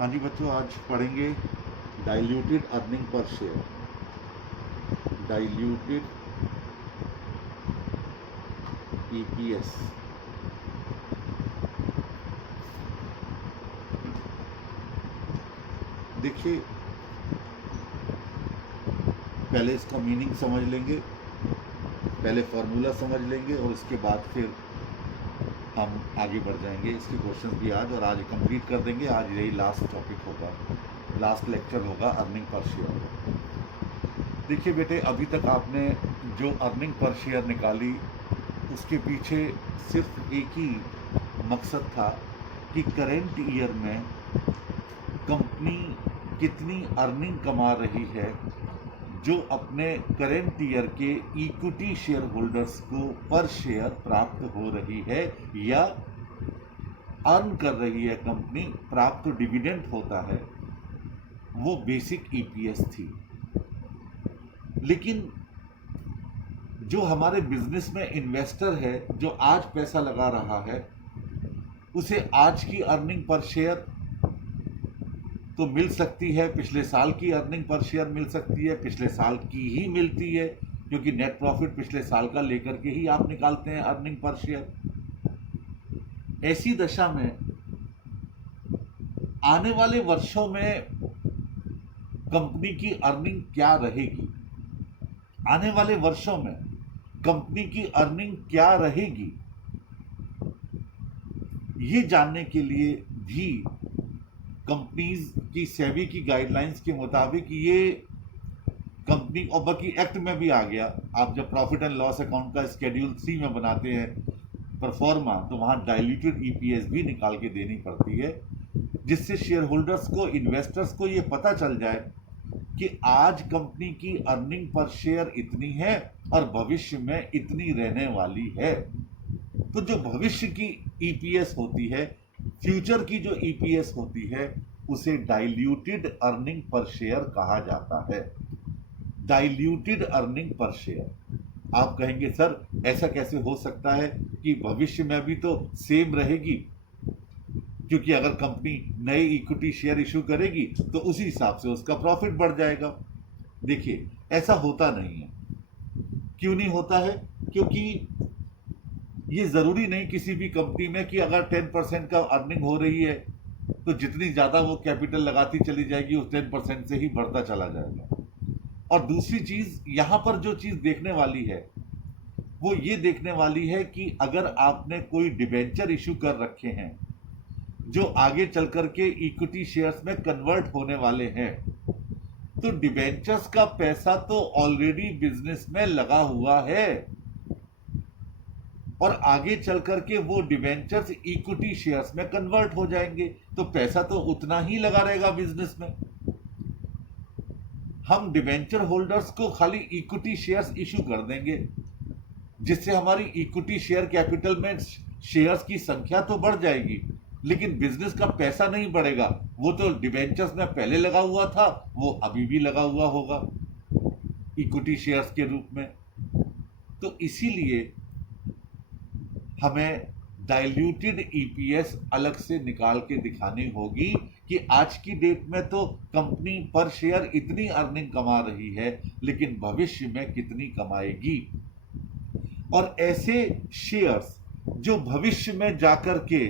हाँ जी बच्चों, आज पढ़ेंगे diluted earning per share. Diluted EPS. देखिए, पहले इसका मीनिंग समझ लेंगे, पहले फार्मूला समझ लेंगे और उसके बाद फिर हम आगे बढ़ जाएंगे। इसके क्वेश्चन भी आज कंप्लीट कर देंगे। आज यही लास्ट टॉपिक होगा, लास्ट लेक्चर होगा अर्निंग पर शेयर। देखिए बेटे, अभी तक आपने जो अर्निंग पर शेयर निकाली उसके पीछे सिर्फ एक ही मकसद था कि करेंट ईयर में कंपनी कितनी अर्निंग कमा रही है जो अपने करेंट ईयर के इक्विटी शेयर होल्डर्स को पर शेयर प्राप्त हो रही है या अर्न कर रही है कंपनी, प्राप्त डिविडेंड होता है, वो बेसिक ईपीएस थी। लेकिन जो हमारे बिजनेस में इन्वेस्टर है, जो आज पैसा लगा रहा है, उसे आज की अर्निंग पर शेयर तो मिल सकती है, पिछले साल की अर्निंग पर शेयर मिल सकती है, पिछले साल की ही मिलती है, क्योंकि नेट प्रॉफिट पिछले साल का लेकर के ही आप निकालते हैं अर्निंग पर शेयर। ऐसी दशा में आने वाले वर्षों में कंपनी की अर्निंग क्या रहेगी, आने वाले वर्षों में कंपनी की अर्निंग क्या रहेगी, ये जानने के लिए भी कंपनीज की सेबी की गाइडलाइंस के मुताबिक ये कंपनी, और बाकी एक्ट में भी आ गया, आप जब प्रॉफिट एंड लॉस अकाउंट का शेड्यूल 3 में बनाते हैं परफॉर्मा, तो वहाँ डाइल्यूटेड ईपीएस भी निकाल के देनी पड़ती है, जिससे शेयर होल्डर्स को, इन्वेस्टर्स को ये पता चल जाए कि आज कंपनी की अर्निंग पर शेयर इतनी है और भविष्य में इतनी रहने वाली है। तो जो भविष्य की ईपीएस होती है, फ्यूचर की जो ईपीएस होती है, उसे डाइल्यूटेड अर्निंग पर शेयर कहा जाता है। Diluted earning per share. आप कहेंगे सर ऐसा कैसे हो सकता है कि भविष्य में भी तो सेम रहेगी, क्योंकि अगर कंपनी नए इक्विटी शेयर इशू करेगी तो उसी हिसाब से उसका प्रॉफिट बढ़ जाएगा। देखिए, ऐसा होता नहीं है। क्यों नहीं होता है? क्योंकि ये जरूरी नहीं किसी भी कंपनी में कि अगर 10% का अर्निंग हो रही है तो जितनी ज्यादा वो कैपिटल लगाती चली जाएगी उस 10% से ही बढ़ता चला जाएगा। और दूसरी चीज, यहां पर जो चीज देखने वाली है वो ये देखने वाली है कि अगर आपने कोई डिबेंचर इशू कर रखे हैं जो आगे चल करके इक्विटी शेयर्स में कन्वर्ट होने वाले हैं, तो डिबेंचर्स का पैसा तो ऑलरेडी बिजनेस में लगा हुआ है और आगे चल करके वो डिबेंचर्स इक्विटी शेयर्स में कन्वर्ट हो जाएंगे, तो पैसा तो उतना ही लगा रहेगा बिजनेस में। हम डिबेंचर होल्डर्स को खाली इक्विटी शेयर्स इशू कर देंगे, जिससे हमारी इक्विटी शेयर कैपिटल में शेयर्स की संख्या तो बढ़ जाएगी, लेकिन बिजनेस का पैसा नहीं बढ़ेगा। वो तो डिबेंचर्स में पहले लगा हुआ था, वो अभी भी लगा हुआ होगा इक्विटी शेयर्स के रूप में। तो इसीलिए हमें डाइल्यूटेड ईपीएस अलग से निकाल के दिखानी होगी कि आज की डेट में तो कंपनी पर शेयर इतनी अर्निंग कमा रही है, लेकिन भविष्य में कितनी कमाएगी। और ऐसे शेयर्स जो भविष्य में जाकर के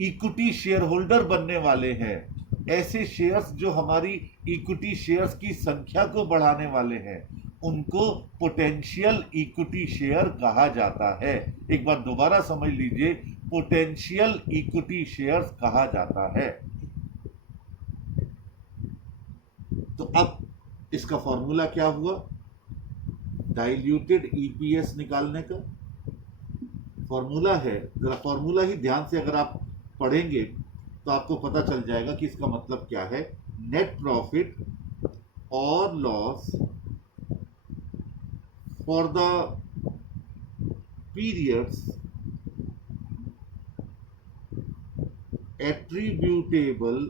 इक्विटी शेयर होल्डर बनने वाले हैं, ऐसे शेयर्स जो हमारी इक्विटी शेयर्स की संख्या को बढ़ाने वाले हैं, उनको पोटेंशियल इक्विटी शेयर कहा जाता है। एक बार दोबारा समझ लीजिए, पोटेंशियल इक्विटी शेयर्स कहा जाता है। तो अब इसका फॉर्मूला क्या हुआ? डाइल्यूटेड ईपीएस निकालने का फॉर्मूला है, जरा फॉर्मूला ही ध्यान से अगर आप पढ़ेंगे तो आपको पता चल जाएगा कि इसका मतलब क्या है। नेट प्रॉफिट और loss for the periods attributable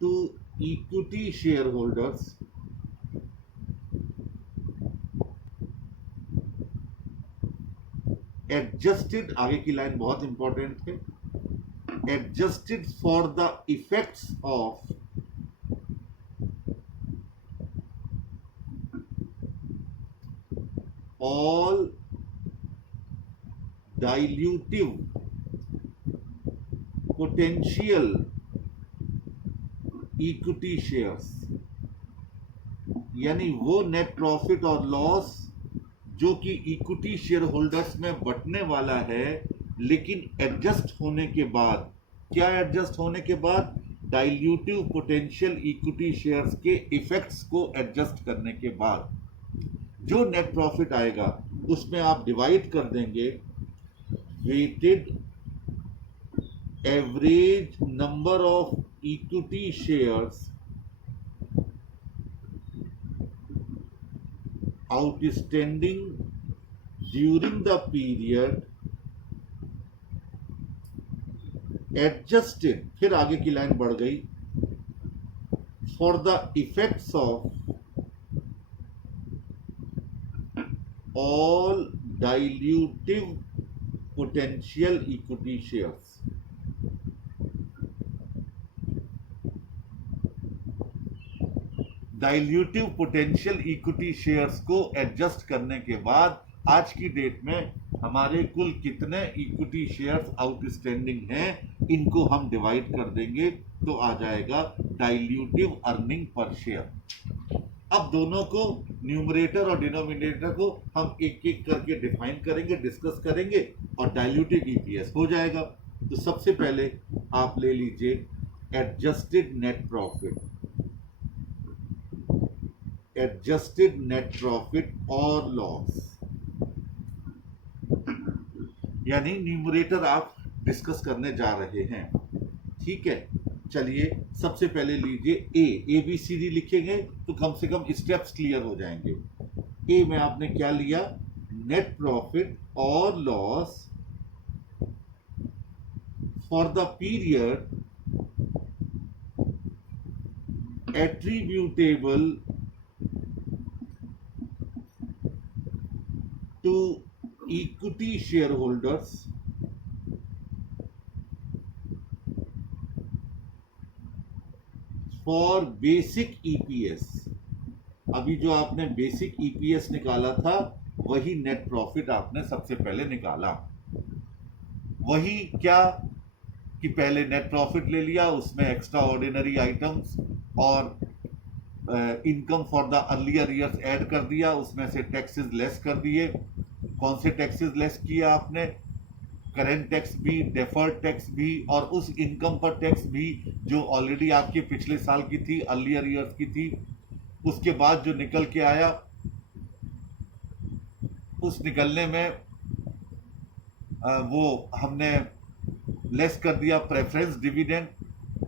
to equity shareholders adjusted, आगे की लाइन बहुत इंपॉर्टेंट है, adjusted for the effects of all dilutive potential equity shares, यानी वो नेट प्रॉफिट और लॉस जो कि इक्विटी शेयर होल्डर्स में बंटने वाला है, लेकिन एडजस्ट होने के बाद, क्या एडजस्ट होने के बाद, डाइल्यूटिव पोटेंशियल इक्विटी शेयर्स के इफेक्ट्स को एडजस्ट करने के बाद जो नेट प्रॉफिट आएगा उसमें आप डिवाइड कर देंगे weighted average number of equity shares outstanding during the period adjusted, फिर आगे की लाइन बढ़ गई, for the effects of all dilutive potential equity shares. Dilutive potential equity shares को एडजस्ट करने के बाद आज की डेट में हमारे कुल कितने इक्विटी शेयर्स आउटस्टैंडिंग हैं, इनको हम डिवाइड कर देंगे तो आ जाएगा डाइल्यूटिव अर्निंग पर शेयर। अब दोनों को, न्यूमरेटर और डिनोमिनेटर को हम एक एक करके डिफाइन करेंगे, डिस्कस करेंगे और डाइल्यूटिव ईपीएस हो जाएगा। तो सबसे पहले आप ले लीजिए adjusted net profit, adjusted net profit और लॉस, यानी न्यूमरेटर आप डिस्कस करने जा रहे हैं। ठीक है, चलिए सबसे पहले लीजिए ए बी सी डी लिखेंगे तो कम से कम स्टेप्स क्लियर हो जाएंगे। ए में आपने क्या लिया, नेट प्रॉफिट और loss for the period attributable to equity shareholders for basic EPS। अभी जो आपने बेसिक EPS निकाला था वही नेट प्रॉफिट आपने सबसे पहले निकाला। वही क्या कि पहले नेट प्रॉफिट ले लिया, उसमें एक्स्ट्रा ऑर्डिनरी आइटम्स और income for the earlier years add कर दिया, उसमें से टैक्सेस लेस कर दिए। कौन से टैक्सेस लेस किया आपने, करेंट टैक्स भी, डेफर्ड टैक्स भी और उस इनकम पर टैक्स भी जो ऑलरेडी आपके पिछले साल की थी, अर्लियर ईयर्स की थी। उसके बाद जो निकल के आया उस निकलने में वो हमने लेस कर दिया preference dividend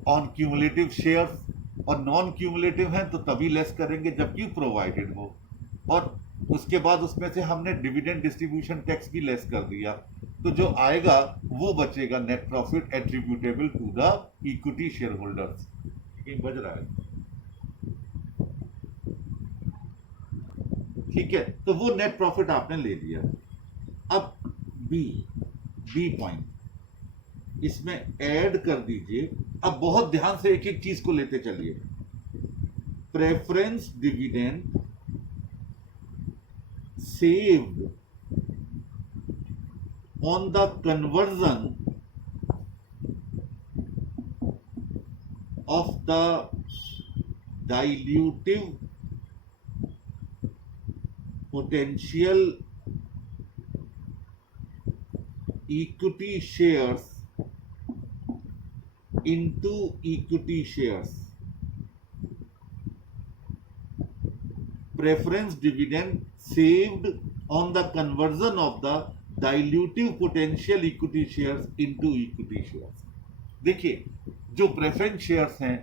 on cumulative shares, और नॉन क्यूमुलेटिव हैं तो तभी लेस करेंगे जबकि प्रोवाइडेड हो, और उसके बाद उसमें से हमने डिविडेंड डिस्ट्रीब्यूशन टैक्स भी लेस कर दिया। तो जो आएगा वो बचेगा net profit attributable to the equity shareholders. बज रहा है, ठीक है, तो वो नेट प्रॉफिट आपने ले लिया। अब बी पॉइंट इसमें ऐड कर दीजिए। अब बहुत ध्यान से एक एक चीज को लेते चलिए। Preference dividend saved on the conversion of the dilutive potential equity shares into equity shares। Preference dividend saved on the conversion of the dilutive potential equity shares into equity shares। देखिए, जो प्रेफरेंस शेयर्स हैं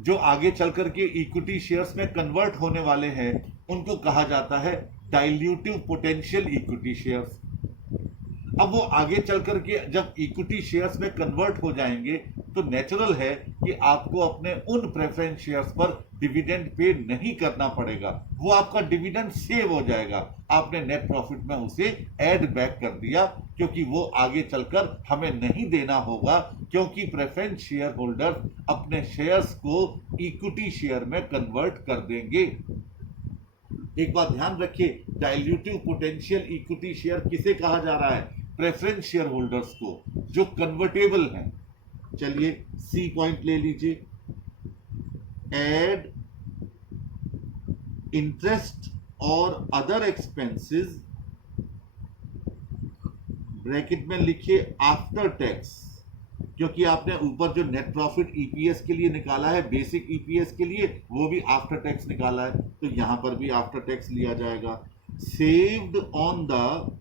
जो आगे चल करके equity shares में convert होने वाले हैं उनको कहा जाता है डाइल्यूटिव पोटेंशियल इक्विटी शेयर्स। अब वो आगे चल करके जब इक्विटी शेयर्स में कन्वर्ट हो जाएंगे तो नेचुरल है कि आपको अपने उन प्रेफरेंस शेयर्स पर डिविडेंड पे नहीं करना पड़ेगा, वो आपका डिविडेंड सेव हो जाएगा, आपने नेट प्रॉफिट में उसे ऐड बैक कर दिया, क्योंकि वो आगे चलकर हमें नहीं देना होगा, क्योंकि प्रेफरेंस शेयर होल्डर अपने शेयर्स को इक्विटी शेयर में कन्वर्ट कर देंगे। एक बात ध्यान रखिए, डाइल्यूटिव पोटेंशियल इक्विटी शेयर किसे कहा जा रहा है? प्रेफरेंस शेयर होल्डर्स को, जो कन्वर्टेबल हैं। चलिए सी पॉइंट ले लीजिए, एड इंटरेस्ट और अदर एक्सपेंसेस, ब्रैकेट में लिखिए आफ्टर टैक्स, क्योंकि आपने ऊपर जो नेट प्रॉफिट ईपीएस के लिए निकाला है, बेसिक ईपीएस के लिए, वो भी आफ्टर टैक्स निकाला है, तो यहां पर भी आफ्टर टैक्स लिया जाएगा। Saved on the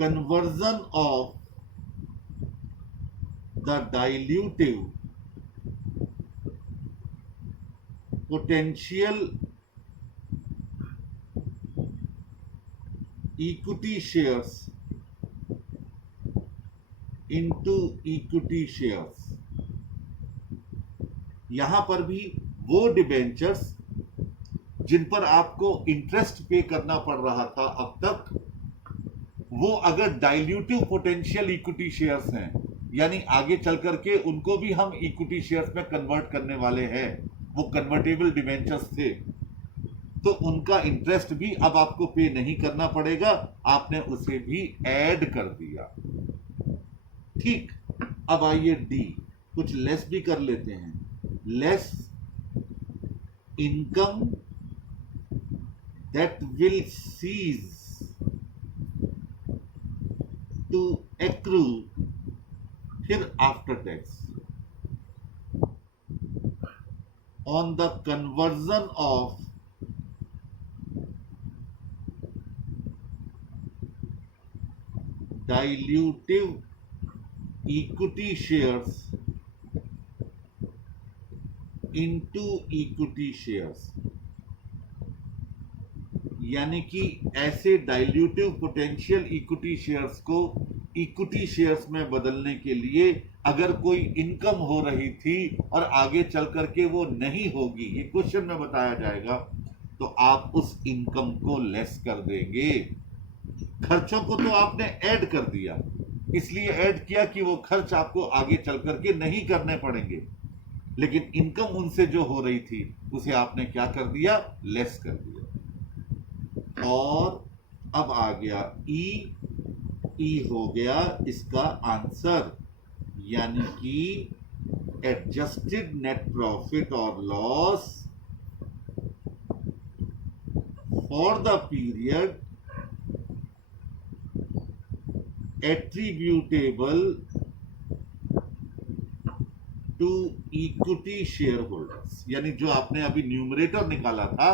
conversion of the dilutive potential equity shares into equity shares। यहां पर भी वो डिबेंचर्स जिन पर आपको इंटरेस्ट पे करना पड़ रहा था अब तक, वो अगर डाइल्यूटिव पोटेंशियल इक्विटी शेयर्स हैं, यानी आगे चल करके उनको भी हम इक्विटी शेयर्स में कन्वर्ट करने वाले हैं, वो कन्वर्टेबल डिबेंचर्स थे, तो उनका इंटरेस्ट भी अब आपको पे नहीं करना पड़ेगा, आपने उसे भी ऐड कर दिया। ठीक, अब आइए डी, कुछ लेस भी कर लेते हैं। Less income that will cease to accrue, फिर after tax, on the conversion of dilutive equity shares into equity shares। यानी कि ऐसे डाइल्यूटिव पोटेंशियल इक्विटी शेयर्स को इक्विटी शेयर्स में बदलने के लिए अगर कोई इनकम हो रही थी और आगे चल करके वो नहीं होगी, ये क्वेश्चन में बताया जाएगा, तो आप उस इनकम को लेस कर देंगे। खर्चों को तो आपने ऐड कर दिया, इसलिए ऐड किया कि वो खर्च आपको आगे चल करके नहीं करने पड़ेंगे, लेकिन इनकम उनसे जो हो रही थी उसे आपने क्या कर दिया? लेस कर दिया। और अब आ गया ई, ई हो गया इसका आंसर, यानी कि एडजस्टेड नेट प्रॉफिट और loss for the period attributable to equity shareholders, यानी जो आपने अभी न्यूमरेटर निकाला था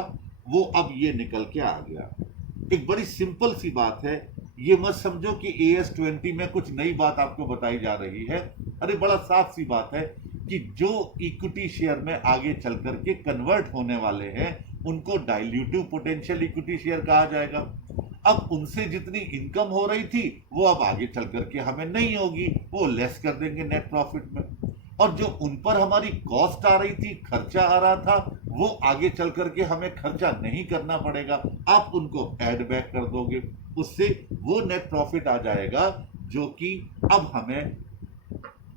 वो अब ये निकल के आ गया। एक बड़ी सिंपल सी बात है, ये मत समझो कि AS20 में कुछ नई बात आपको बताई जा रही है। अरे बड़ा साफ सी बात है कि जो इक्विटी शेयर में आगे चल करके कन्वर्ट होने वाले हैं उनको डाइल्यूटिव पोटेंशियल इक्विटी शेयर कहा जाएगा। अब उनसे जितनी इनकम हो रही थी वो अब आगे चल करके हमें नहीं होगी, वो लेस कर देंगे नेट प्रॉफिट में, और जो उन पर हमारी कॉस्ट आ रही थी, खर्चा आ रहा था, वो आगे चल करके हमें खर्चा नहीं करना पड़ेगा, आप उनको ऐड बैक कर दोगे, उससे वो नेट प्रॉफिट आ जाएगा जो कि अब हमें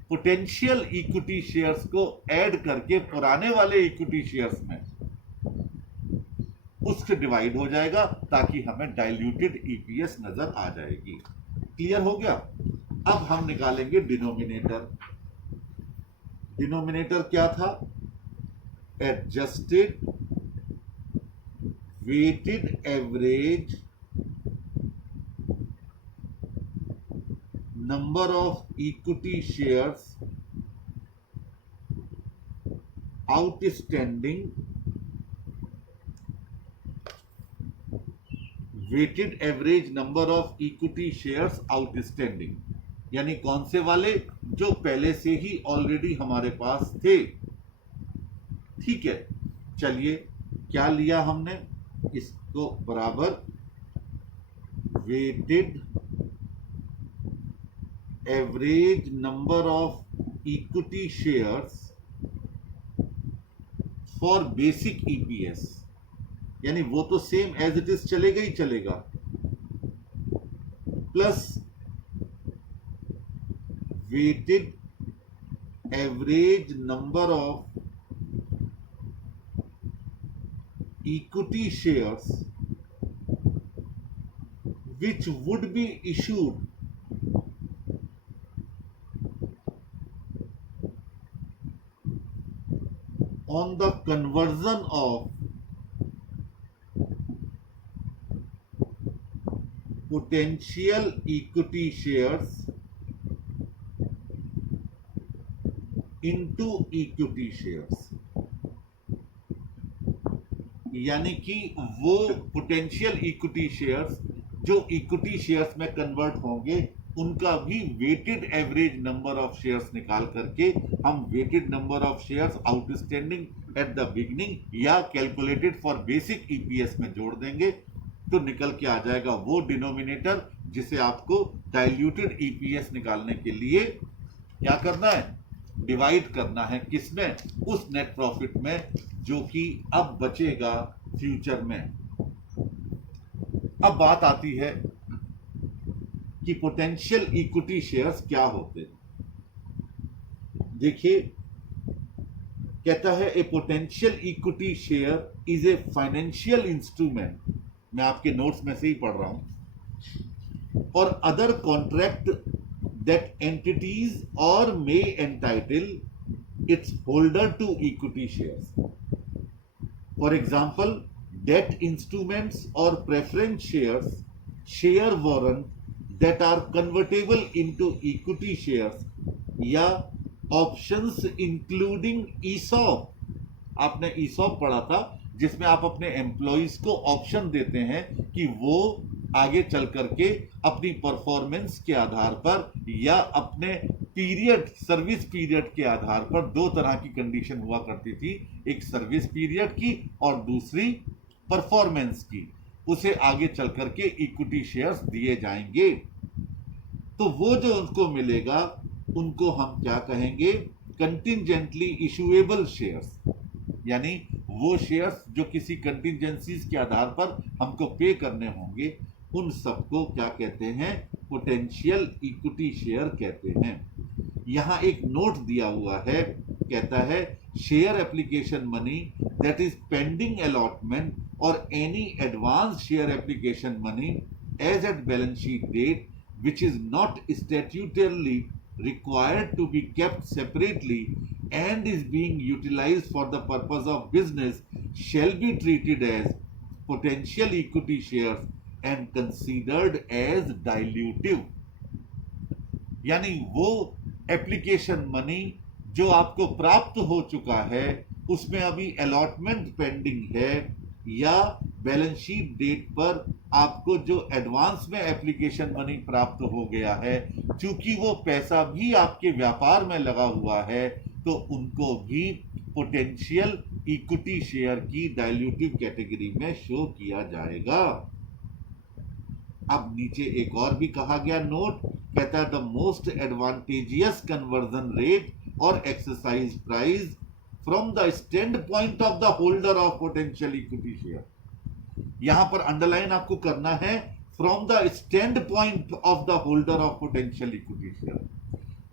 पोटेंशियल इक्विटी शेयर्स को ऐड करके पुराने वाले इक्विटी शेयर्स में उससे डिवाइड हो जाएगा, ताकि हमें डाइल्यूटेड ईपीएस नजर आ जाएगी। क्लियर हो गया? अब हम निकालेंगे डिनोमिनेटर। डिनोमिनेटर क्या था? Adjusted weighted average number of equity shares outstanding, weighted average number of equity shares outstanding, यानी कौन से वाले? जो पहले से ही ऑलरेडी हमारे पास थे। ठीक है, चलिए क्या लिया हमने, इसको बराबर weighted average number of equity shares for basic EPS, यानी वो तो सेम एज इट इज चलेगा ही चलेगा, plus weighted average number of equity shares which would be issued on the conversion of potential equity shares into equity shares, यानी कि वो potential equity shares जो इक्विटी शेयर्स में कन्वर्ट होंगे उनका भी weighted average number of shares निकाल करके हम weighted number of shares outstanding at the beginning या कैलकुलेटेड फॉर बेसिक ईपीएस में जोड़ देंगे, तो निकल के आ जाएगा वो डिनोमिनेटर जिसे आपको डाइल्यूटेड ईपीएस निकालने के लिए क्या करना है, डिवाइड करना है, किसमें, उस नेट प्रॉफिट में जो कि अब बचेगा फ्यूचर में। अब बात आती है कि पोटेंशियल इक्विटी शेयर्स क्या होते हैं। देखिए, कहता है a potential equity share is a financial instrument, मैं आपके नोट्स में से ही पढ़ रहा हूं, और other contract that entities or may entitle its holder to equity shares. For example, debt instruments or preference shares, share warrant that are convertible into equity shares, या options including ESOP, आपने ESOP पढ़ा था जिसमें आप अपने employees को option देते हैं कि वो आगे चल करके अपनी परफॉर्मेंस के आधार पर या अपने पीरियड, सर्विस पीरियड के आधार पर दो तरह की कंडीशन हुआ करती थी, एक सर्विस पीरियड की और दूसरी परफॉर्मेंस की, उसे आगे चल करके इक्विटी शेयर्स दिए जाएंगे। तो वो जो उनको मिलेगा उनको हम क्या कहेंगे, कंटिंजेंटली इशुएबल शेयर्स, यानी वो शेयर्स जो किसी कंटिंजेंसीज के आधार पर हमको पे करने होंगे, उन सबको क्या कहते हैं, पोटेंशियल इक्विटी शेयर कहते हैं। यहां एक नोट दिया हुआ है, कहता है share application money that is pending allotment और any advance share application money as at balance sheet date which is not statutorily required to be kept separately and is being utilized for the purpose of business shall be treated as potential equity shares and considered as dilutive। यानी वो application money जो आपको प्राप्त हो चुका है उसमें अभी अलॉटमेंट पेंडिंग है या बैलेंस शीट डेट पर आपको जो एडवांस में एप्लीकेशन मनी प्राप्त हो गया है, चूंकि वो पैसा भी आपके व्यापार में लगा हुआ है, तो उनको भी पोटेंशियल इक्विटी शेयर की डाइल्यूटिव कैटेगरी में शो किया जाएगा। अब नीचे एक और भी कहा गया नोट, कहता है the most advantageous conversion rate और exercise price from the stand point of the holder of potential equity share. यहां पर अंडरलाइन आपको करना है, from the stand point of the holder of potential equity share.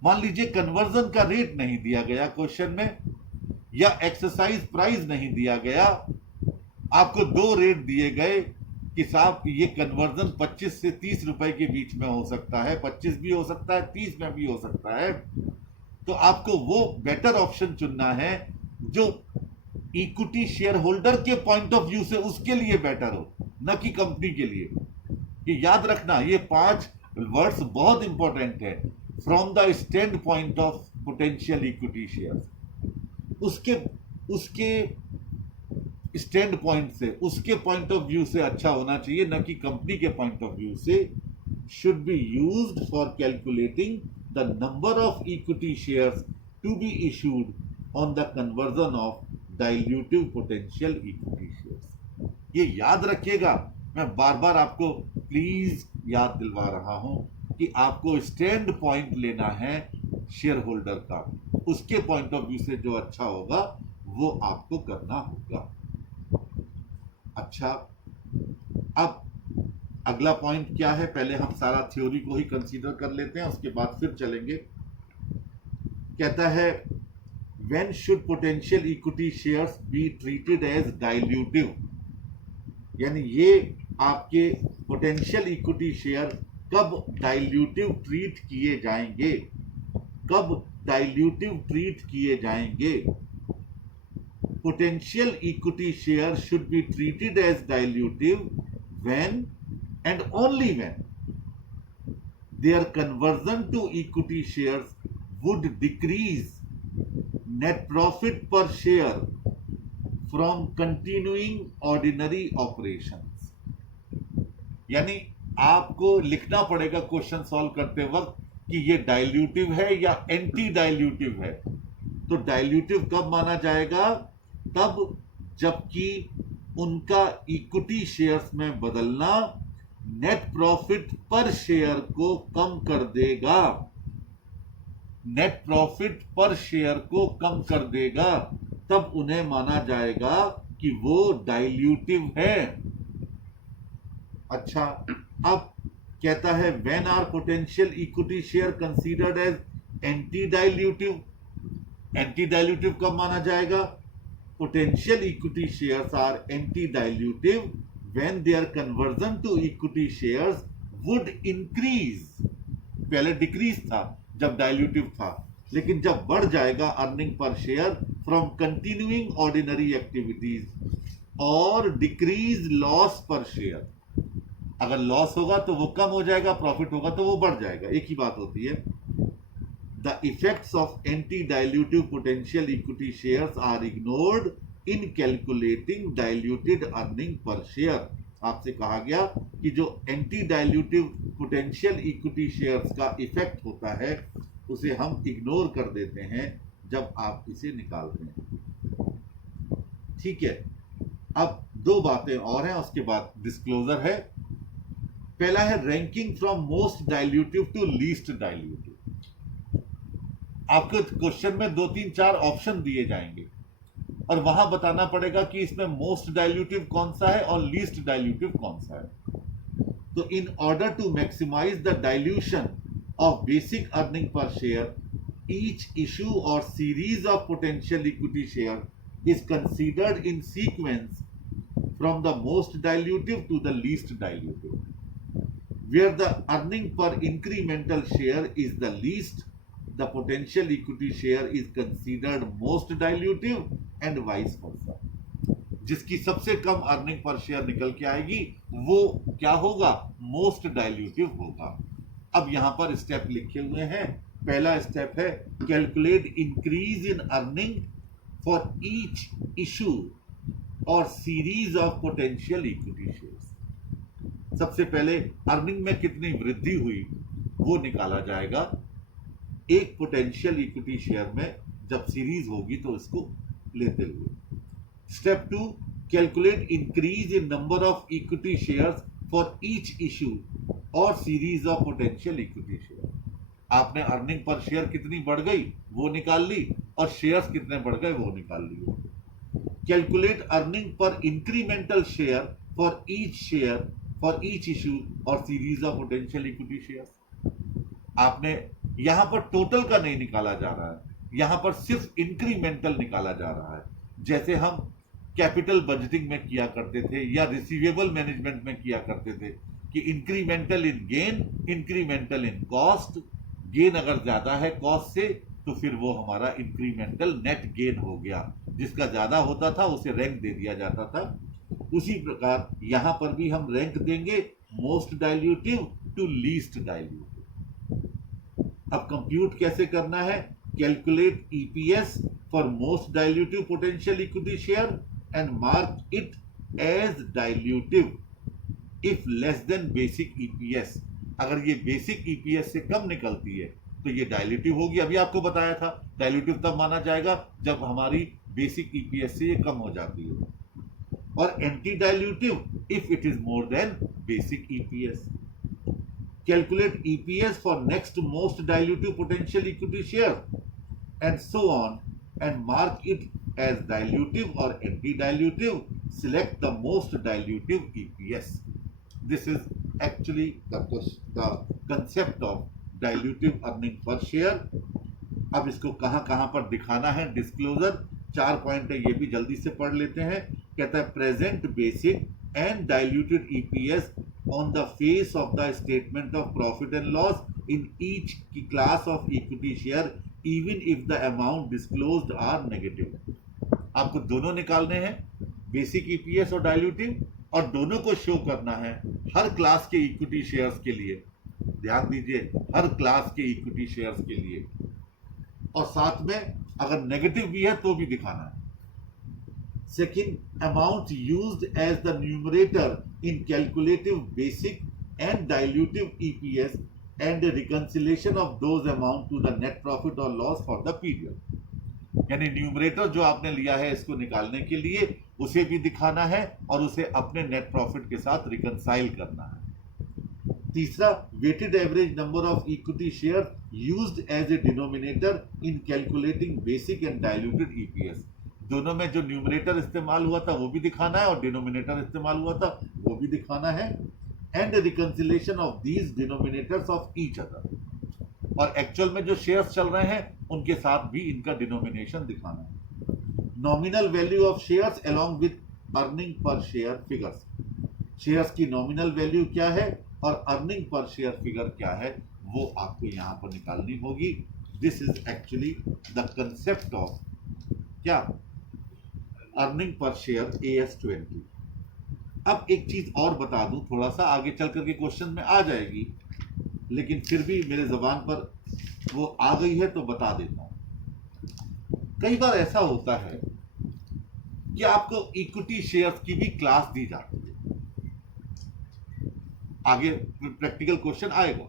मान लीजिए कन्वर्जन का rate नहीं दिया गया क्वेश्चन में, या एक्सरसाइज प्राइस नहीं दिया गया, आपको दो रेट दिए गए कि साहब ये कन्वर्जन 25 से 30 रुपए के बीच में हो सकता है, 25 भी हो सकता है, 30 में भी हो सकता है, तो आपको वो बेटर ऑप्शन चुनना है जो इक्विटी शेयर होल्डर के पॉइंट ऑफ व्यू से उसके लिए बेटर हो, न कि कंपनी के लिए। ये याद रखना, ये 5 वर्ड्स बहुत इंपॉर्टेंट है। From the stand point of potential equity share, उसके स्टैंड पॉइंट से, उसके पॉइंट ऑफ व्यू से अच्छा होना चाहिए, न कि कंपनी के पॉइंट ऑफ व्यू से। Should be used for calculating the number of equity shares to be issued on the conversion of dilutive potential equity shares. ये याद रखिएगा, मैं बार बार आपको प्लीज याद दिलवा रहा हूं कि आपको स्टैंड पॉइंट लेना है शेयर होल्डर का, उसके पॉइंट ऑफ व्यू से जो अच्छा होगा वो आपको करना होगा। अच्छा, अब अगला पॉइंट क्या है, पहले हम सारा थ्योरी को ही कंसीडर कर लेते हैं, उसके बाद फिर चलेंगे। कहता है when should potential equity shares be treated as dilutive, यानी ये आपके पोटेंशियल इक्विटी शेयर कब डाइल्यूटिव ट्रीट किए जाएंगे, कब डाइल्यूटिव ट्रीट किए जाएंगे। Potential equity share should be treated as dilutive when and only when their conversion to equity shares would decrease net profit per share from continuing ordinary operations। यानी आपको लिखना पड़ेगा question solve करते वक्त कि ये डाइल्यूटिव है या एंटी डाइल्यूटिव है। तो डाइल्यूटिव कब माना जाएगा, तब जबकि उनका इक्विटी शेयर्स में बदलना नेट प्रॉफिट पर शेयर को कम कर देगा, नेट प्रॉफिट पर शेयर को कम कर देगा, तब उन्हें माना जाएगा कि वो डाइल्यूटिव है। अच्छा, अब कहता है when are potential equity share considered as anti dilutive, anti dilutive कब माना जाएगा, potential equity shares are anti-dilutive when their conversion to equity shares would increase। पहले डिक्रीज था जब डाइल्यूटिव था, लेकिन जब बढ़ जाएगा earning per share from continuing ordinary activities और डिक्रीज लॉस पर शेयर। अगर लॉस होगा तो वो कम हो जाएगा, प्रॉफिट होगा तो वो बढ़ जाएगा, एक ही बात होती है। The effects of anti-dilutive potential equity shares are ignored in calculating diluted earning per share। आपसे कहा गया कि जो anti-dilutive potential equity shares का इफेक्ट होता है उसे हम इग्नोर कर देते हैं जब आप इसे निकालते हैं। ठीक है, अब दो बातें और हैं, उसके बाद डिस्क्लोजर है। पहला है ranking from most dilutive to least dilutive. आपके क्वेश्चन में 2 3 4 ऑप्शन दिए जाएंगे और वहां बताना पड़ेगा कि इसमें मोस्ट डाइल्यूटिव कौन सा है और लीस्ट डाइल्यूटिव कौन सा है। तो in order to maximize the dilution of basic earning per share, each issue और series of potential equity share is considered in sequence from the most dilutive to the least dilutive, where the earning per incremental share is the least, the potential equity share is considered most dilutive and vice versa। जिसकी सबसे कम earning per share निकल के आएगी वो क्या होगा, most dilutive होगा। अब यहां पर स्टेप लिखे हुए हैं। पहला स्टेप है calculate increase in earning for each issue और series of potential equity shares. सबसे पहले अर्निंग में कितनी वृद्धि हुई वो निकाला जाएगा एक पोटेंशियल इक्विटी शेयर में, जब सीरीज होगी तो इसको लेते हुए। Step 2 calculate increase in number of equity shares for each issue और series of potential equity share. आपने अर्निंग पर शेयर कितनी बढ़ गई वो निकाल ली और शेयर्स कितने बढ़ गए वो निकाल लिए। Calculate earning per incremental share for each issue और series of potential equity share. आपने यहां पर टोटल का नहीं निकाला जा रहा है, यहां पर सिर्फ इंक्रीमेंटल निकाला जा रहा है। जैसे हम कैपिटल बजटिंग में किया करते थे या रिसीवेबल मैनेजमेंट में किया करते थे कि incremental in gain, incremental in cost. Gain अगर ज्यादा है कॉस्ट से तो फिर वो हमारा इंक्रीमेंटल नेट गेन हो गया, जिसका ज्यादा होता था उसे रैंक दे दिया जाता था। उसी प्रकार यहां पर भी हम रैंक देंगे most dilutive to least dilutive. अब कंप्यूट कैसे करना है, calculate EPS for most dilutive potential equity share and mark it as dilutive if less than basic EPS. अगर ये बेसिक ईपीएस से कम निकलती है तो ये डाइल्यूटिव होगी। अभी आपको बताया था डाइल्यूटिव तब माना जाएगा जब हमारी बेसिक ईपीएस से ये कम हो जाती है, और anti dilutive if it is more than basic EPS. Calculate EPS for next most dilutive potential equity share and so on, and mark it as dilutive or anti-dilutive. Select the most dilutive EPS. This is actually the concept of dilutive earning per share. अब इसको कहाँ पर दिखाना है, disclosure 4 point है, ये भी जल्दी से पढ़ लेते हैं। कहता है present basic and diluted EPS on the face of the statement of profit and loss in each class of equity share even if the amount disclosed are negative. आपको दोनों निकालने हैं, बेसिक ईपीएस और डाइल्यूटिव, और दोनों को show करना है हर क्लास के इक्विटी शेयर्स के लिए। ध्यान दीजिए, हर क्लास के इक्विटी शेयर्स के लिए, और साथ में अगर नेगेटिव भी है तो भी दिखाना है। Second, amount used as the numerator in calculative basic and dilutive EPS and a reconciliation of those amount to the net profit or loss for the period. यानी न्यूमरेटर जो आपने लिया है इसको निकालने के लिए उसे भी दिखाना है और उसे अपने नेट प्रॉफिट के साथ रिकंसाइल करना है। तीसरा, weighted average number of equity share used as a denominator in calculating basic and diluted EPS. दोनों में जो न्यूमरेटर इस्तेमाल हुआ था वो भी दिखाना है और डिनोमिनेटर इस्तेमाल हुआ था वो भी दिखाना है, and a reconciliation of these denominators of each other। और एक्चुअल में जो शेयर्स चल रहे हैं उनके साथ भी इनका डिनोमिनेशन दिखाना है। Nominal value of shares along with earning per share figures. Shares की नॉमिनल वैल्यू क्या है और अर्निंग पर शेयर फिगर क्या है वो आपको यहां पर निकालनी होगी। This is actually the concept of क्या, अर्निंग पर शेयर AS20। अब एक चीज और बता दूं, थोड़ा सा आगे चल करके क्वेश्चन में आ जाएगी, लेकिन फिर भी मेरे जबान पर वो आ गई है तो बता देता हूं। कई बार ऐसा होता है कि आपको इक्विटी शेयर्स की भी क्लास दी जाती है। आगे प्रैक्टिकल क्वेश्चन आएगा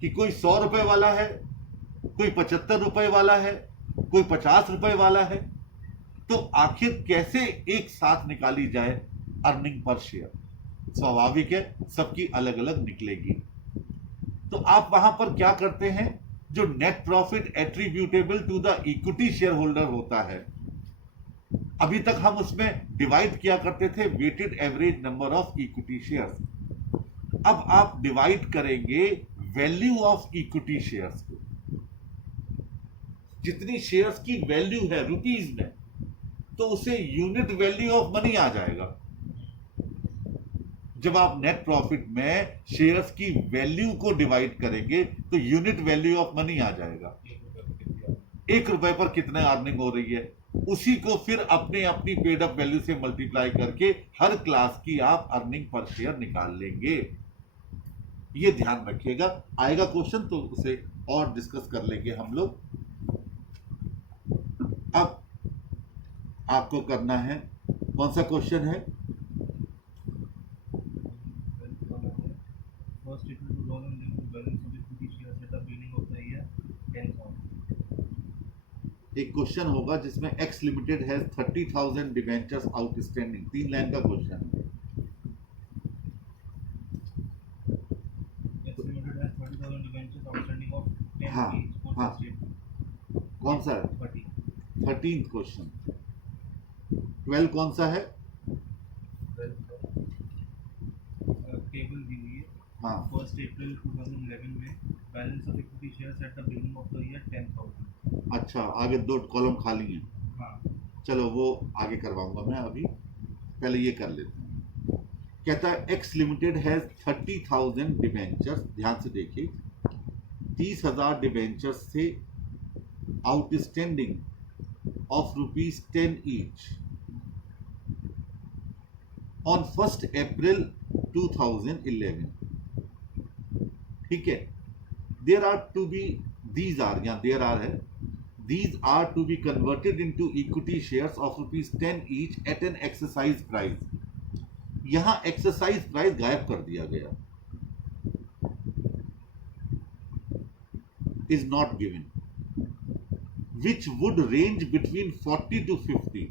कि कोई 100 रुपए वाला है, कोई 75 रुपए वाला है, कोई 50 रुपए वाला है, तो आखिर कैसे एक साथ निकाली जाए अर्निंग पर शेयर। स्वाभाविक है सबकी अलग अलग निकलेगी। तो आप वहां पर क्या करते हैं, जो net profit attributable to the equity shareholder होता है, अभी तक हम उसमें डिवाइड किया करते थे weighted average number of equity shares. अब आप डिवाइड करेंगे वैल्यू ऑफ इक्विटी शेयर्स को। जितनी शेयर्स की वैल्यू है रुपीज में, तो उसे यूनिट वैल्यू ऑफ मनी आ जाएगा। जब आप नेट प्रॉफिट में शेयर्स की वैल्यू को डिवाइड करेंगे तो यूनिट वैल्यू ऑफ मनी आ जाएगा। 1 रुपए पर कितना अर्निंग हो रही है, उसी को फिर अपने अपनी पेड अप वैल्यू से मल्टीप्लाई करके हर क्लास की आप अर्निंग पर शेयर निकाल लेंगे। ये ध्यान रखिएगा, आएगा क्वेश्चन तो उसे और डिस्कस कर लेंगे हम लोग। अब आपको करना है, कौन सा क्वेश्चन है, एक क्वेश्चन होगा जिसमें एक्स लिमिटेड है 30,000 डिवेंचर्स आउटस्टैंडिंग। 3 लाइन का क्वेश्चन है। हाँ हाँ, कौन सा है, 13th क्वेश्चन। 12 कौन सा है, टेबल दी हुई है। हाँ 1 अप्रैल 2011 में balance of equity shares at the beginning of the year 10,000। अच्छा, आगे 2 कॉलम खाली हैं। हाँ चलो वो आगे करवाऊंगा मैं, अभी पहले ये कर लेते हैं। कहता है एक्स लिमिटेड हैज 30,000 डिवेंचर्स। ध्यान से देखिए, 30,000 डिवेंचर्स से outstanding of ₹10 each on 1 April 2011। ठीक है, there are to be, these are, या देयर आर है, these are to be converted into equity shares of ₹10 each at an exercise price। यहां exercise price गायब कर दिया गया, is not given। Which would range between 40 to 50,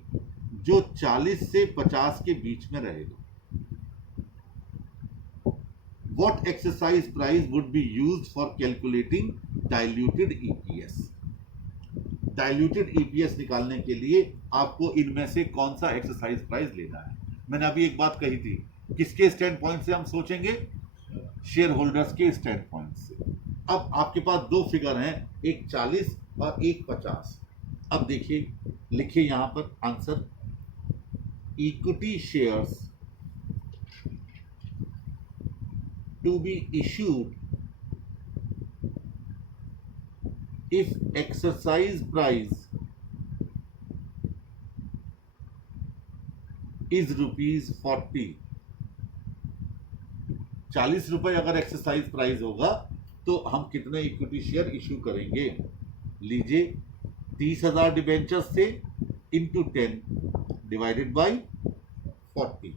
जो 40 से 50 के बीच में रहेगा. What exercise price would be used for calculating diluted EPS? Diluted EPS निकालने के लिए आपको इनमें से कौन सा एक्सरसाइज प्राइस लेना है. मैंने अभी एक बात कही थी, किसके स्टैंड पॉइंट से हम सोचेंगे? शेयर होल्डर्स के स्टैंड पॉइंट से. अब आपके पास दो फिगर हैं, एक 40 और एक 50. अब देखिए, लिखिए यहां पर answer. Equity shares to be issued if exercise price is ₹40. 40 रुपए अगर एक्सरसाइज प्राइस होगा तो हम कितने इक्विटी शेयर इश्यू करेंगे? लीजिए, 30,000 डिबेंचर्स से इंटू 10 डिवाइडेड बाई 40,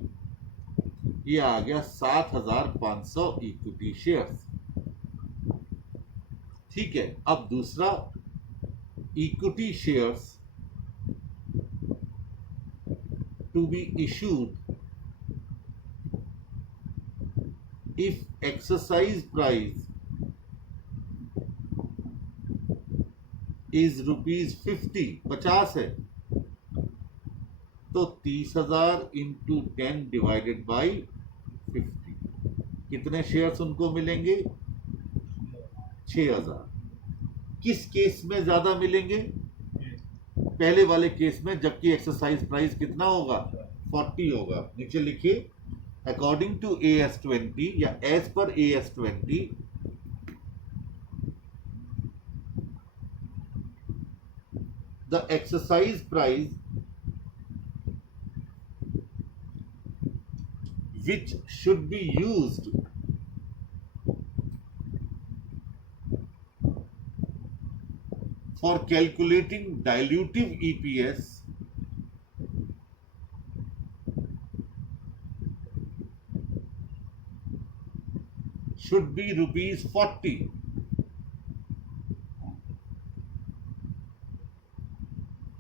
ये आ गया 7,500 इक्विटी शेयर्स. ठीक है. अब दूसरा, equity shares to be issued if exercise price is ₹50. 50 है तो 30,000 इंटू 10 डिवाइडेड बाई 50. कितने शेयर्स उनको मिलेंगे? 6,000. किस केस में ज्यादा मिलेंगे? पहले वाले केस में, जबकि एक्सरसाइज प्राइस कितना होगा? 40 होगा. नीचे लिखिए, अकॉर्डिंग टू AS20 या as per AS20, the exercise price which should be used for calculating dilutive EPS should be ₹40.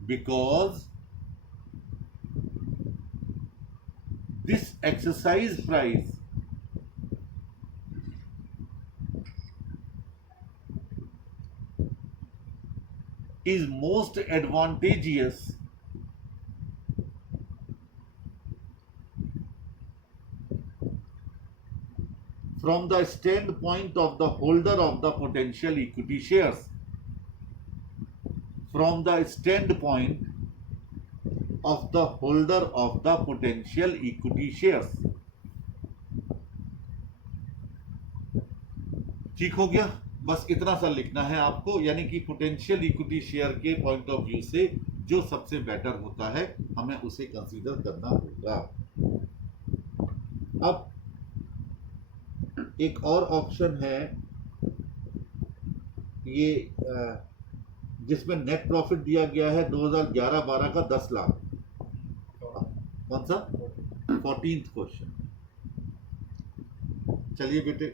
Because this exercise price is most advantageous from the standpoint of the holder of the potential equity shares. From the standpoint of the holder of the potential equity shares. ठीक हो गया. बस इतना सा लिखना है आपको, यानी कि पोटेंशियल इक्विटी शेयर के पॉइंट ऑफ व्यू से जो सबसे बेटर होता है हमें उसे कंसीडर करना होगा. अब एक और ऑप्शन है, ये जिसमें नेट प्रॉफिट दिया गया है 2011-12 का 10 लाख. कौन सा? 14th question. चलिए बेटे,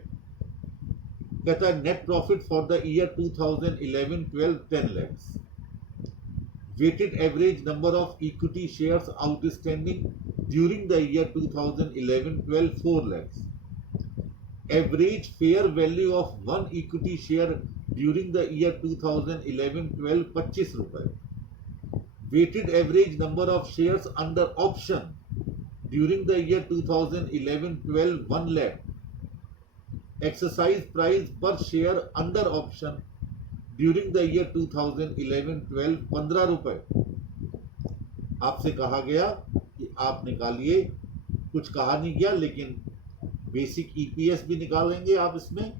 कहता है net profit for the year 2011-12 10 lakhs. Weighted average number of equity shares outstanding during the year 2011-12 4 lakhs. Average fair value of one equity share during the year 2011-12 25 रुपए. Weighted average number of shares under option during the year 2011-12 1 lakh. Exercise price per share under option during the year 2011-12 15 रुपए. आपसे कहा गया कि आप निकालिए, कुछ कहा नहीं गया, लेकिन बेसिक EPS भी निकालेंगे आप इसमें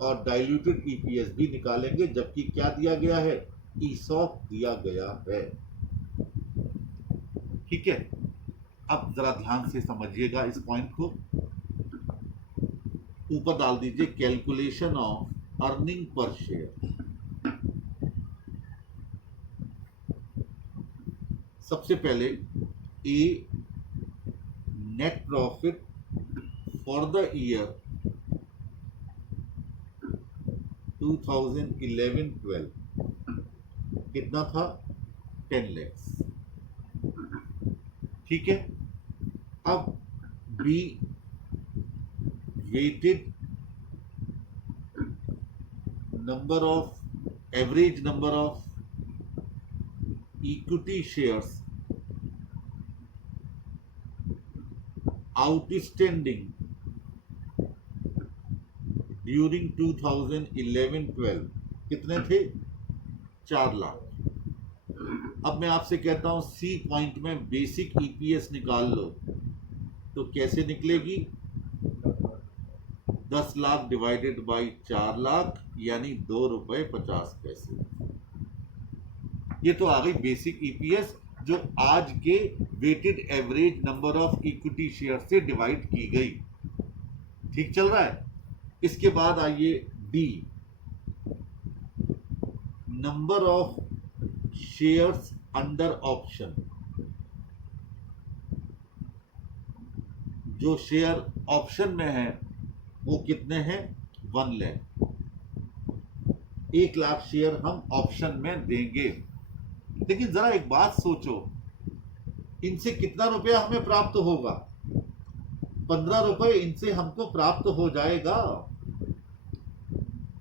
और डाइल्यूटेड EPS भी निकालेंगे, जबकि क्या दिया गया है? ESOP दिया गया है. ठीक है. अब जरा ध्यान से समझिएगा इस पॉइंट को. ऊपर डाल दीजिए calculation of earning per share. सबसे पहले a net profit for the year 2011-12. कितना था 10 lakhs। ठीक है, अब b weighted number of average number of equity shares outstanding during 2011-12 कितने थे? 4 लाख। अब मैं आपसे कहता हूं सी पॉइंट में बेसिक ईपीएस निकाल लो, तो कैसे निकलेगी? 10 लाख डिवाइडेड बाई 4 लाख यानी 2 रुपए 50 पैसे। ये तो आ गई बेसिक ईपीएस जो आज के weighted average number of equity share से डिवाइड की गई। ठीक चल रहा है। इसके बाद आइए D, number of shares under option. जो शेयर ऑप्शन में है वो कितने हैं? 1 लाख। 1 लाख शेयर हम ऑप्शन में देंगे। लेकिन जरा एक बात सोचो, इनसे कितना रुपया हमें प्राप्त होगा? 15 रुपए इनसे हमको प्राप्त हो जाएगा।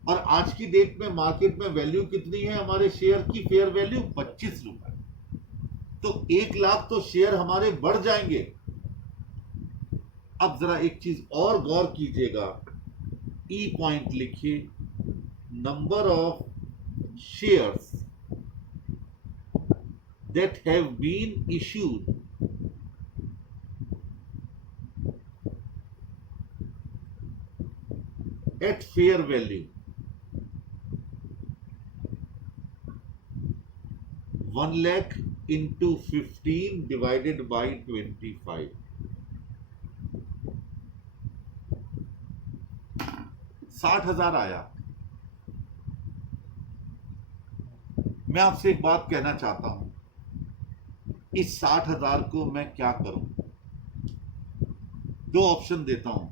और आज की डेट में मार्केट में वैल्यू कितनी है हमारे शेयर की? फेयर वैल्यू 25 रुपए। तो 1 लाख तो शेयर हमारे बढ़ जाएंगे। अब जरा एक चीज और गौर कीजिएगा, ई पॉइंट लिखिए, number of shares that have been issued at fair value 1 lakh into 15 divided by 25। 60,000 आया। मैं आपसे एक बात कहना चाहता हूं, इस 60,000 को मैं क्या करूं? 2 ऑप्शन देता हूं।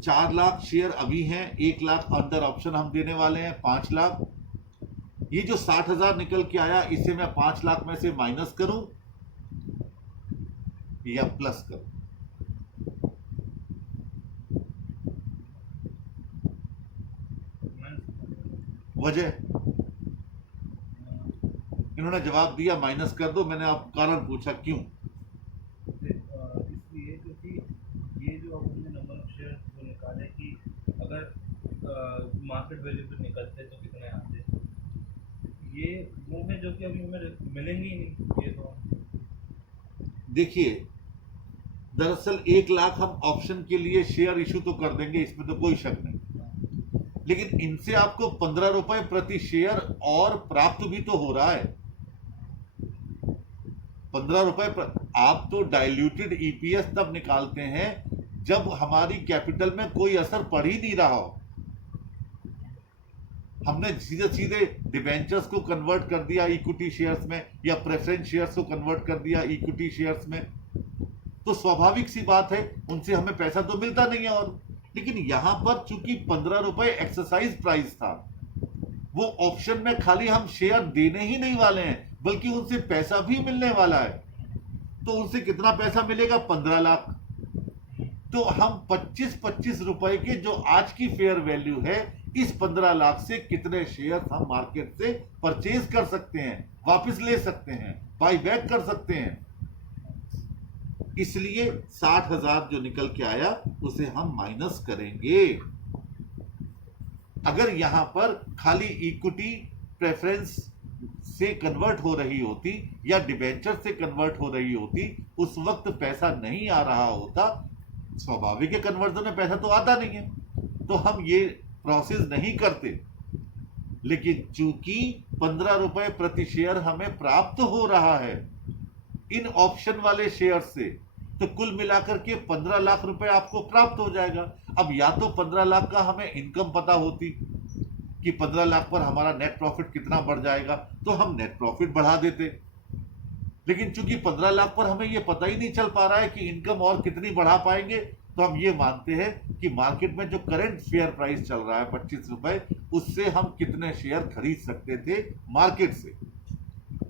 4 लाख शेयर अभी हैं, 1 लाख अंडर ऑप्शन हम देने वाले हैं 5 लाख। ये जो 60,000 निकल के आया, इसे मैं 5 लाख में से माइनस करूं या प्लस करूं? वजह इन्होंने जवाब दिया माइनस कर दो, मैंने आप कारण पूछा क्यों? इसलिए क्योंकि ये जो हमने नंबर ऑफ शेयर जो निकाले कि अगर मार्केट वैल्यू पे निकलते तो कितने आते, ये वो है जो कि अभी हमें मिलेंगे ही नहीं। ये तो देखिए, दरअसल 1 लाख हम ऑप्शन के लिए शेयर इशू तो कर देंगे, इसमें तो कोई शक नहीं, लेकिन इनसे आपको 15 रुपए प्रति शेयर और प्राप्त भी तो हो रहा है। 15 रुपए आप तो डाइल्यूटेड ईपीएस तब निकालते हैं जब हमारी कैपिटल में कोई असर पड़ ही नहीं रहा हो। हमने सीधे सीधे डिबेंचर्स को कन्वर्ट कर दिया इक्विटी शेयर्स में, या प्रेफरेंस शेयर्स को कन्वर्ट कर दिया इक्विटी शेयर्स में, तो स्वाभाविक सी बात है उनसे हमें पैसा तो मिलता नहीं है। और लेकिन यहां पर चूंकि 15 रुपए एक्सरसाइज प्राइस था, वो ऑप्शन में खाली हम शेयर देने ही नहीं वाले हैं बल्कि उनसे पैसा भी मिलने वाला है। तो उनसे कितना पैसा मिलेगा? 15 लाख। तो हम 25-25 रुपए के जो आज की फेयर वैल्यू है, इस 15 लाख से कितने शेयर हम मार्केट से परचेज कर सकते हैं, वापस ले सकते हैं, बाई बैक कर सकते हैं। इसलिए 60,000 जो निकल के आया उसे हम माइनस करेंगे। अगर यहां पर खाली इक्विटी प्रेफरेंस से कन्वर्ट हो रही होती या डिबेंचर से कन्वर्ट हो रही होती, उस वक्त पैसा नहीं आ रहा होता। स्वाभाविक है, कन्वर्जन में पैसा तो आता नहीं है, तो हम ये प्रोसेस नहीं करते। लेकिन चूंकि 15 रुपए प्रति शेयर हमें प्राप्त हो रहा है इन ऑप्शन वाले शेयर से, तो कुल मिलाकर के 15 लाख रुपए आपको प्राप्त हो जाएगा। अब या तो 15 लाख का हमें इनकम पता होती कि 15 लाख पर हमारा नेट प्रॉफिट कितना बढ़ जाएगा, तो हम नेट प्रॉफिट बढ़ा देते। लेकिन चूंकि 15 लाख पर हमें यह पता ही नहीं चल पा रहा है कि इनकम और कितनी बढ़ा पाएंगे, तो हम ये मानते हैं कि मार्केट में जो करंट शेयर प्राइस चल रहा है 25 रुपए, उससे हम कितने शेयर खरीद सकते थे मार्केट से,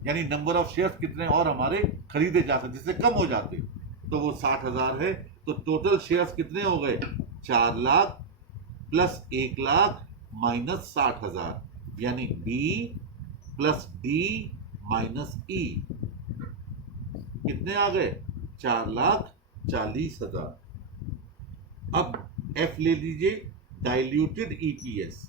यानी नंबर ऑफ शेयर्स कितने और हमारे खरीदे जा सकते, जिससे कम हो जाते, तो वो 60,000 है। तो टोटल शेयर्स कितने हो गए? 4 लाख प्लस 1 लाख माइनस 60,000, यानी बी प्लस डी माइनस ई कितने आ गए? 4,40,000। अब एफ ले लीजिए, diluted EPS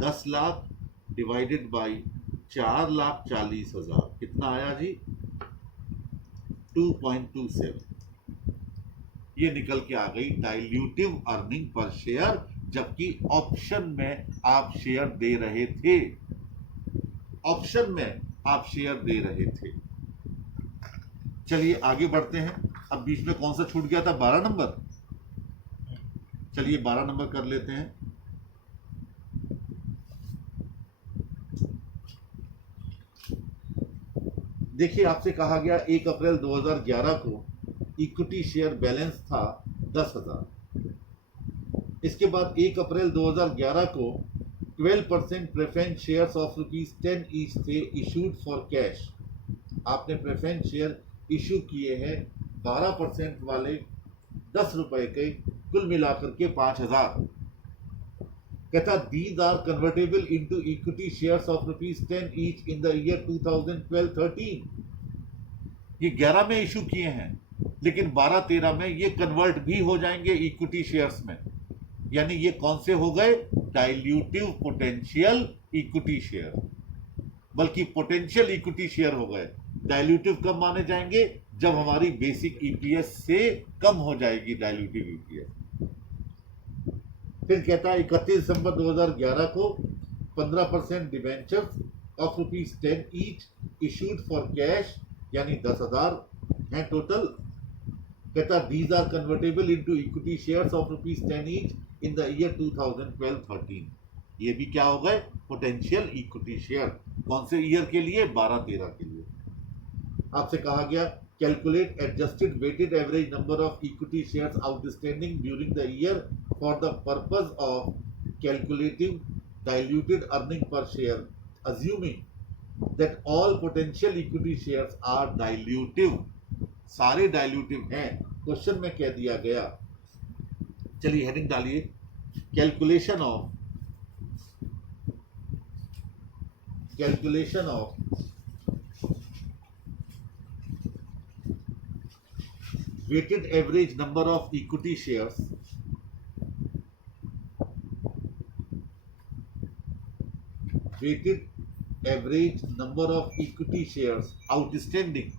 10 lakh divided by 4,40,000 कितना आया जी? 2.27। ये निकल के आ गई डाइल्यूटिव अर्निंग पर शेयर, जबकि ऑप्शन में आप शेयर दे रहे थे, ऑप्शन में आप शेयर दे रहे थे। चलिए आगे बढ़ते हैं। अब बीच में कौन सा छूट गया था? 12 नंबर। चलिए 12 नंबर कर लेते हैं। देखिए, आपसे कहा गया 1 अप्रैल 2011 को इक्विटी शेयर बैलेंस था 10,000। इसके बाद 1 अप्रैल 2011 को 12% प्रेफरेंस शेयर्स ऑफ ₹10 ईच थे इशूड फॉर कैश। आपने प्रेफरेंस शेयर इशू किए हैं 12% वाले 10 रुपए के, कुल मिलाकर के 5,000। कहता these are convertible into equity shares of ₹10 each in the year 2012-13। ये 11 में इशू किए हैं, लेकिन 12-13 में ये कन्वर्ट भी हो जाएंगे इक्विटी शेयर्स में, यानी ये कौन से हो गए? डाइल्यूटिव पोटेंशियल इक्विटी शेयर, बल्कि पोटेंशियल इक्विटी शेयर हो गए। डाइल्यूटिव कब माने जाएंगे? जब हमारी बेसिक ईपीएस से कम हो जाएगी डाइल्यूटिव ईपीएस। फिर कहता है 31 दिसंबर 2011 को 15% debentures of ₹10 each issued for cash, यानी 10,000 हैं टोटल। कहता these are convertible into equity shares of ₹10 each in the year 2012-13। ये भी क्या हो गए? Potential equity share. कौन से ईयर के लिए? 12-13 के लिए। आपसे कहा गया calculate adjusted weighted average number of equity shares outstanding during the year for the purpose of calculating diluted earning per share, assuming that all potential equity shares are dilutive. सारे डाइल्यूटिव हैं, question में कह दिया गया। चलिए heading डालिए, calculation of weighted average number of equity shares outstanding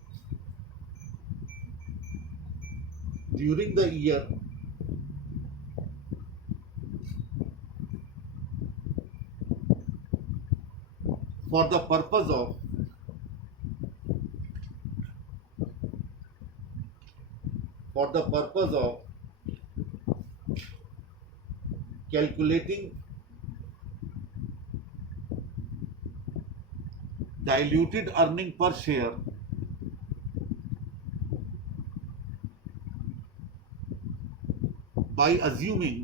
during the year for the purpose of calculating diluted earning per share by assuming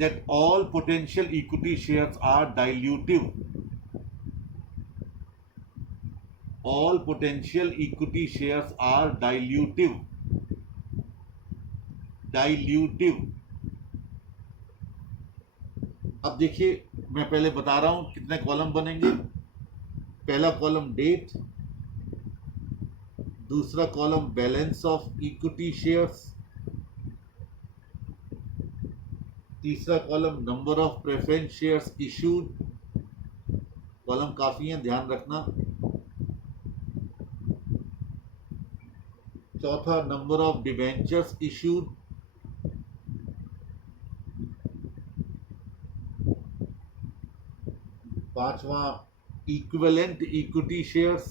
that all potential equity shares are dilutive. All potential equity shares are dilutive. अब देखिए, मैं पहले बता रहा हूं कितने column बनेंगे। पहला कॉलम डेट, दूसरा column balance of equity shares, तीसरा column number of preference shares issued. Column काफी हैं, ध्यान रखना। चौथा नंबर ऑफ डिबेंचर्स इशूड, पांचवा इक्विवेलेंट इक्विटी शेयर्स,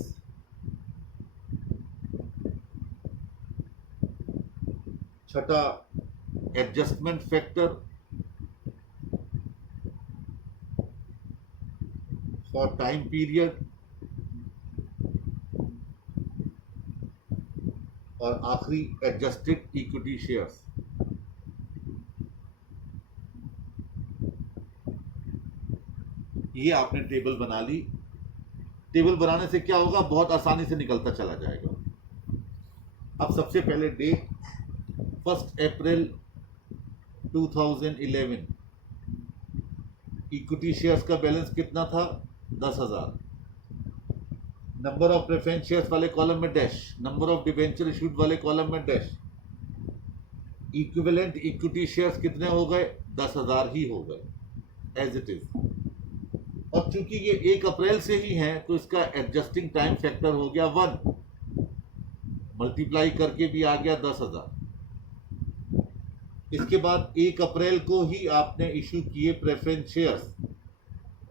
छठा adjustment factor for time period, और आखिरी एडजस्टेड इक्विटी शेयर्स। ये आपने टेबल बना ली। टेबल बनाने से क्या होगा, बहुत आसानी से निकलता चला जाएगा। अब सबसे पहले डेट 1 अप्रैल 2011, इक्विटी शेयर्स का बैलेंस कितना था, 10,000। नंबर ऑफ प्रेफरेंस शेयर्स वाले कॉलम में dash, number of debenture issued वाले कॉलम में डैश। इक्विवेलेंट इक्विटी शेयर्स कितने हो गए, 10,000 ही हो गए एज इट इज। और चूंकि ये 1 अप्रैल से ही है तो इसका एडजस्टिंग टाइम फैक्टर हो गया 1, मल्टीप्लाई करके भी आ गया 10,000। इसके बाद 1 अप्रैल को ही आपने इशू किए प्रेफरेंस शेयर्स,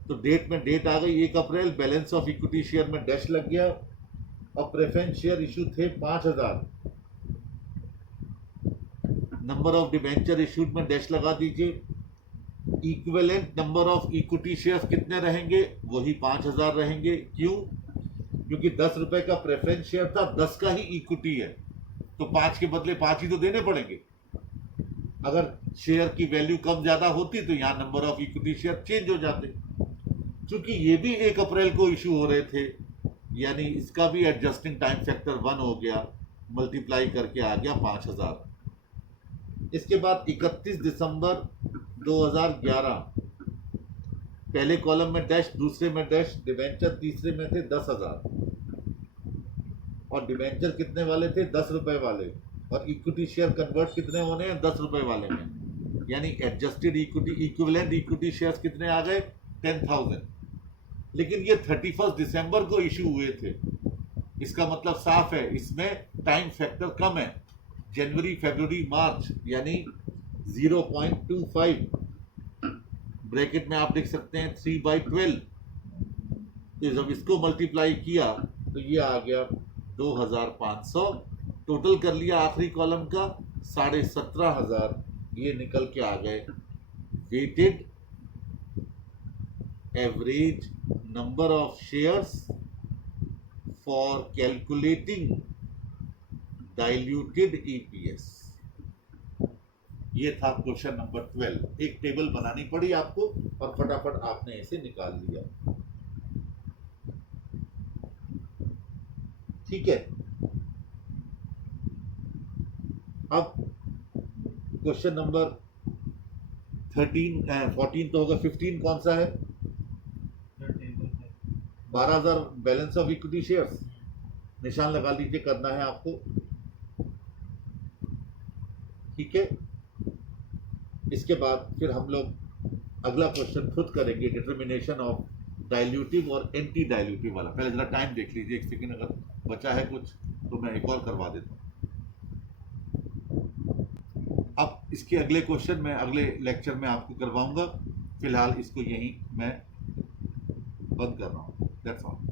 तो डेट में डेट आ गई 1 अप्रैल, बैलेंस ऑफ इक्विटी शेयर में डैश लग गया और प्रेफरेंस शेयर इशू थे 5,000। नंबर ऑफ डिबेंचर इशूड में डैश लगा दीजिए। Equivalent number of equity shares कितने रहेंगे, वही 5,000 रहेंगे। क्यों, क्योंकि 10 रुपए का प्रेफरेंस शेयर था, 10 का ही इक्विटी है, तो 5 के बदले 5 ही तो देने पड़ेंगे। अगर शेयर की वैल्यू कम ज्यादा होती तो यहाँ number of equity share change हो जाते। क्योंकि ये भी 1 अप्रैल को इशू हो रहे थे, यानी इसका भी एडजस्टिंग टाइम फैक्टर 1 हो गया, मल्टीप्लाई करके आ गया 5,000। इसके बाद 31 दिसंबर 2011, पहले कॉलम में डैश, दूसरे में डैश, डिबेंचर तीसरे में थे 10,000 और डिबेंचर कितने वाले थे, 10 रुपए वाले, और इक्विटी शेयर कन्वर्ट कितने होने हैं, 10 रुपए वाले में, यानी adjusted equity equivalent equity shares कितने आ गए, 10,000। लेकिन ये 31 दिसंबर को इशू हुए थे, इसका मतलब साफ है इसमें टाइम फैक्टर कम है, जनवरी फरवरी मार्च यानी 0.25, ब्रैकेट में आप लिख सकते हैं 3/12। तो जब इसको मल्टीप्लाई किया तो ये आ गया 2,500, टोटल कर लिया आखिरी कॉलम का 17,500, ये निकल के आ गए weighted average number of shares for calculating diluted EPS. ये था क्वेश्चन नंबर 12। एक टेबल बनानी पड़ी आपको और फटाफट आपने इसे निकाल लिया। ठीक है, अब क्वेश्चन नंबर 14 तो होगा, 15 कौन सा है, 12,000 बैलेंस ऑफ इक्विटी शेयर्स, निशान लगा लीजिए, करना है आपको। ठीक है, इसके बाद फिर हम लोग अगला क्वेश्चन खुद करेंगे, डिटर्मिनेशन ऑफ डाइल्यूटिव और एंटी डाइल्यूटिव वाला। पहले जरा टाइम देख लीजिए, 1 सेकेंड, अगर बचा है कुछ तो मैं एक और करवा देता हूँ। अब इसके अगले क्वेश्चन मैं अगले लेक्चर में आपको करवाऊंगा, फिलहाल इसको यहीं मैं बंद कर रहा हूँ। That's all.